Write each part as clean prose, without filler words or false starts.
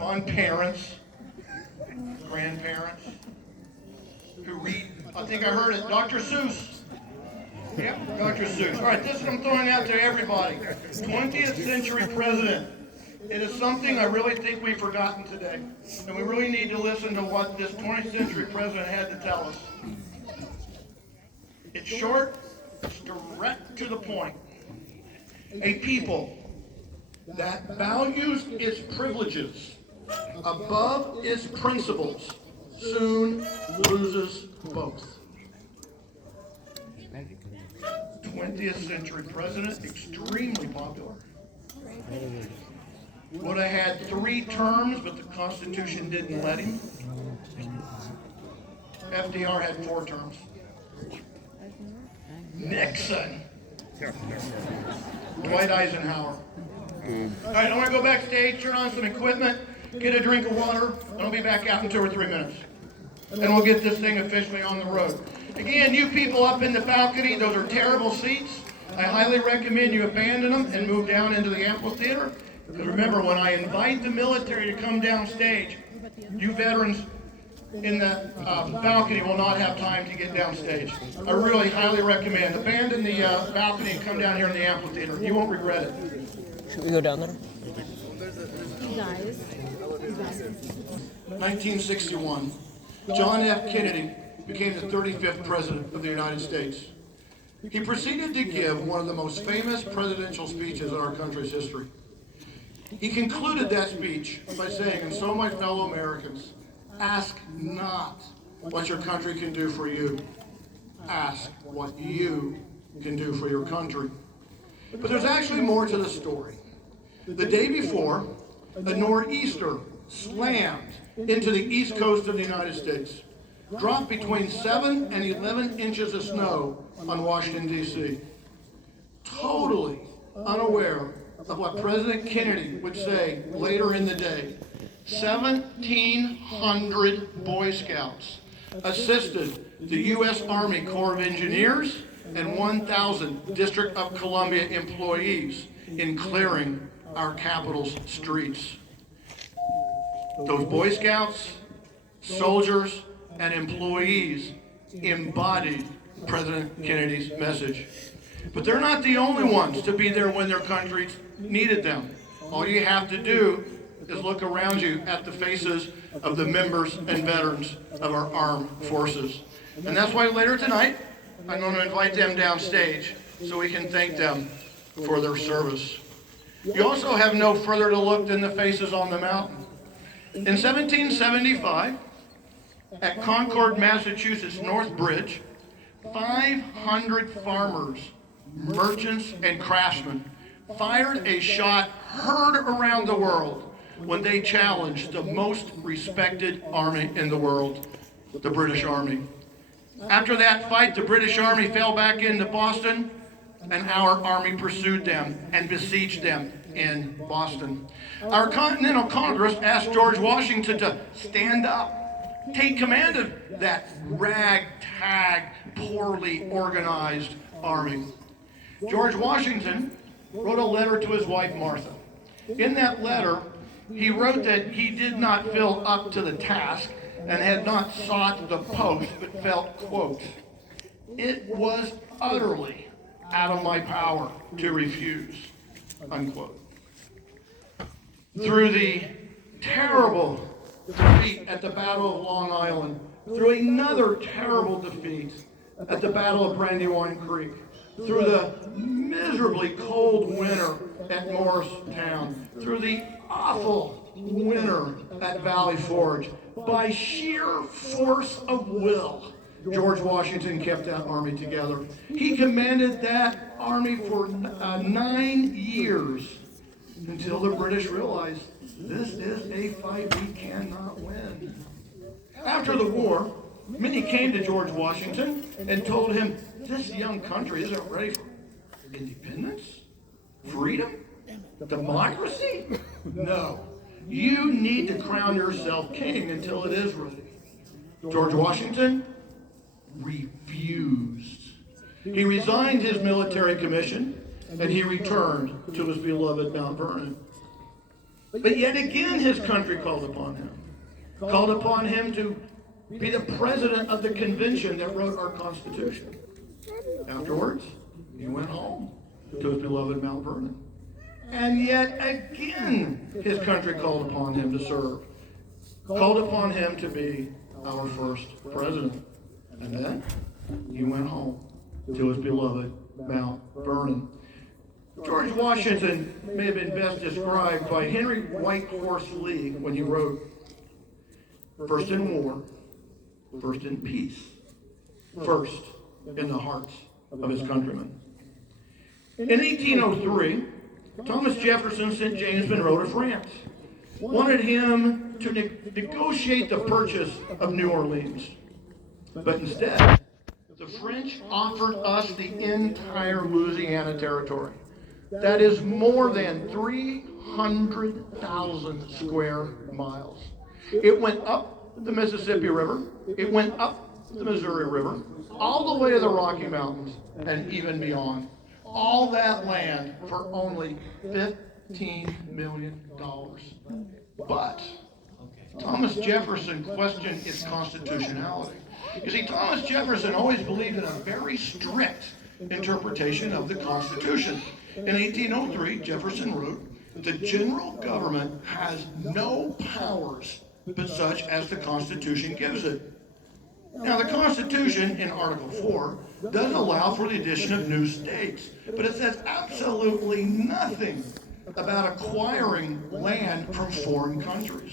on parents, grandparents, who read, I think I heard it, Dr. Seuss. Yep, Dr. Seuss. All right, this is what I'm throwing out to everybody. 20th century president. It is something I really think we've forgotten today. And we really need to listen to what this 20th century president had to tell us. It's short, it's direct to the point. A people that values its privileges above its principles soon loses both. 20th century president, extremely popular. Would have had 3 terms, but the Constitution didn't let him. FDR had 4 terms. Nixon. Dwight Eisenhower. All right, I want to go backstage, turn on some equipment, get a drink of water, and I'll be back out in 2 or 3 minutes. And we'll get this thing officially on the road. Again, you people up in the balcony, those are terrible seats. I highly recommend you abandon them and move down into the amphitheater. Because remember, when I invite the military to come downstage, you veterans in the balcony will not have time to get downstage. I really highly recommend. Abandon the balcony and come down here in the amphitheater. You won't regret it. Should we go down there? You guys. 1961, John F. Kennedy became the 35th President of the United States. He proceeded to give one of the most famous presidential speeches in our country's history. He concluded that speech by saying, "And so, my fellow Americans, ask not what your country can do for you. Ask what you can do for your country." But there's actually more to the story. The day before, a nor'easter slammed into the east coast of the United States, dropped between 7 and 11 inches of snow on Washington, D.C. Totally unaware of what President Kennedy would say later in the day, 1,700 Boy Scouts assisted the U.S. Army Corps of Engineers and 1,000 District of Columbia employees in clearing our capital's streets. Those Boy Scouts, soldiers, and employees embodied President Kennedy's message. But they're not the only ones to be there when their countries needed them. All you have to do is look around you at the faces of the members and veterans of our armed forces. And that's why later tonight, I'm going to invite them downstage so we can thank them for their service. You also have no further to look than the faces on the mountain. In 1775, at Concord, Massachusetts North Bridge, 500 farmers, merchants, and craftsmen fired a shot heard around the world when they challenged the most respected army in the world, the British Army. After that fight, the British Army fell back into Boston, and our army pursued them and besieged them in Boston. Our Continental Congress asked George Washington to stand up, take command of that ragtag, poorly organized army. George Washington wrote a letter to his wife Martha. In that letter, he wrote that he did not feel up to the task and had not sought the post, but felt, quote, "It was utterly out of my power to refuse," unquote. Through the terrible defeat at the Battle of Long Island, through another terrible defeat at the Battle of Brandywine Creek, through the miserably cold winter at Morristown, through the awful winter at Valley Forge, by sheer force of will, George Washington kept that army together. He commanded that army for 9 years until the British realized this is a fight we cannot win. After the war, many came to George Washington and told him this young country isn't ready for independence, freedom, democracy. No, you need to crown yourself king until it is ready. George Washington refused. He resigned his military commission and he returned to his beloved Mount Vernon. But yet again his country called upon him to be the president of the convention that wrote our Constitution. Afterwards, he went home to his beloved Mount Vernon. And yet again his country called upon him to serve, called upon him to be our first president. And then he went home to his beloved Mount Vernon. George Washington may have been best described by Henry Whitehorse Lee when he wrote, "First in war, first in peace, first in the hearts of his countrymen." In 1803, Thomas Jefferson sent James Monroe to France, wanted him to negotiate the purchase of New Orleans. But instead, the French offered us the entire Louisiana territory. That is more than 300,000 square miles. It went up the Mississippi River, it went up the Missouri River, all the way to the Rocky Mountains, and even beyond. All that land for only $15 million. But Thomas Jefferson questioned its constitutionality. You see, Thomas Jefferson always believed in a very strict interpretation of the Constitution. In 1803, Jefferson wrote, "The general government has no powers but such as the Constitution gives it." Now, the Constitution, in Article 4, does allow for the addition of new states, but it says absolutely nothing about acquiring land from foreign countries.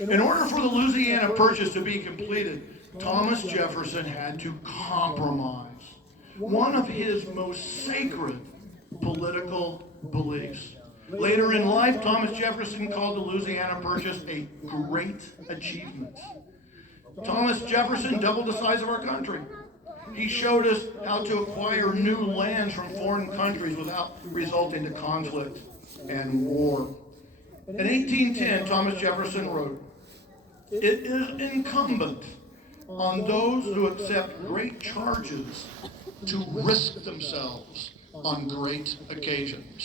In order for the Louisiana Purchase to be completed, Thomas Jefferson had to compromise one of his most sacred political beliefs. Later in life, Thomas Jefferson called the Louisiana Purchase a great achievement. Thomas Jefferson doubled the size of our country. He showed us how to acquire new lands from foreign countries without resulting to conflict and war. In 1810, Thomas Jefferson wrote, "It is incumbent on those who accept great charges to risk themselves on great occasions."